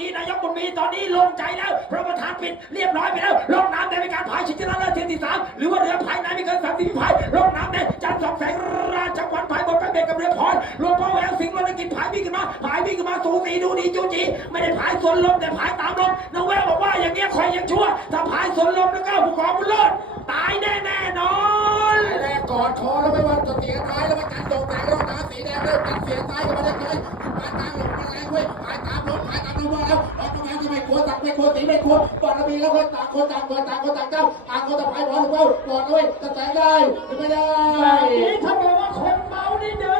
ดีนายกบุญมีตอนนี้ลงใจแล้วพระประธานปิดเรียบร้อยไปแล้วลงน้ำในเป็นการพายชิงชนะเลิศเทียมที่สามหรือว่าเรือพายน้ำไม่เกินสามสิบพายลงน้ำในจันทร์สองแสงราชวันพายบนไปเบรกกับเรือพรหลวงพ่อแหววสิงห์วรรณกิจพายวิ่งขึ้นมาพายวิ่งขึ้นมาสูสีดูดีจูจีไม่ได้พายสวนลมแต่พายตามลมน้องแววบอกว่าอย่างเงี้ยคอยยังชั่วถ้าพายสวนลมแล้วก็ผู้กองบุญเลิศตายแน่แน่นอนแรกกอดคอแล้วไม่ว่าจะเสียท้ายแล้วมาจันทร์ตกแตกแล้วน้ำสีแดงเริ่มจันเสีย ม่ครัวตีไม่ควตีไม่กลัวบอลมีแล้วคนต่างคนต่างคนต่างคนต่างเจ้าต่างคนต่างพายบอลถูกเปล่าบอนด้วยจะแตะได้หรือไม่ได้นี่ถ้าบอกว่าคนเมานี่เดิน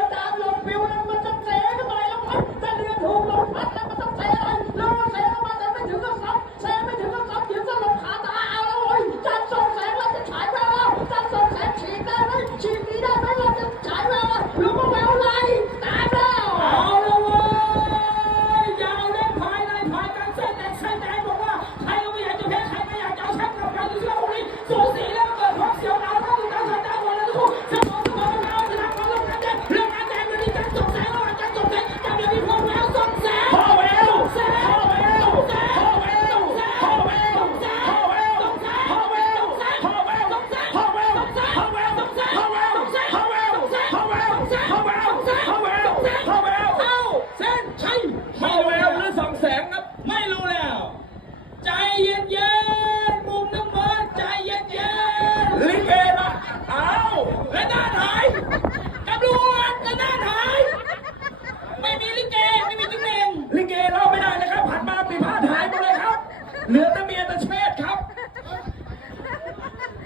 เหลือแต่เมียแต่เชษครับ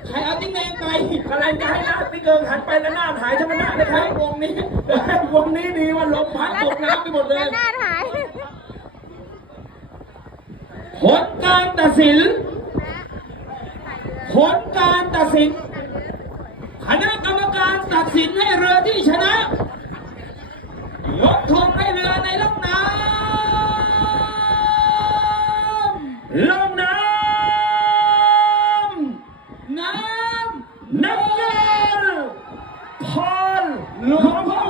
ใครเอาติ๊กเน่งไปกำลังจะให้ลาดพี่เกิงหันไปแล้วหน้าหายชะมันหน้าเลยครับวงนี้ วงนี้ดีว่าลมพัดตกน้ำไปหมดเลย หน้าหายผลการตัดสิน ผลการตัดสิน คณะกรรมการตัดสินให้เรือที่ชนะ Logo!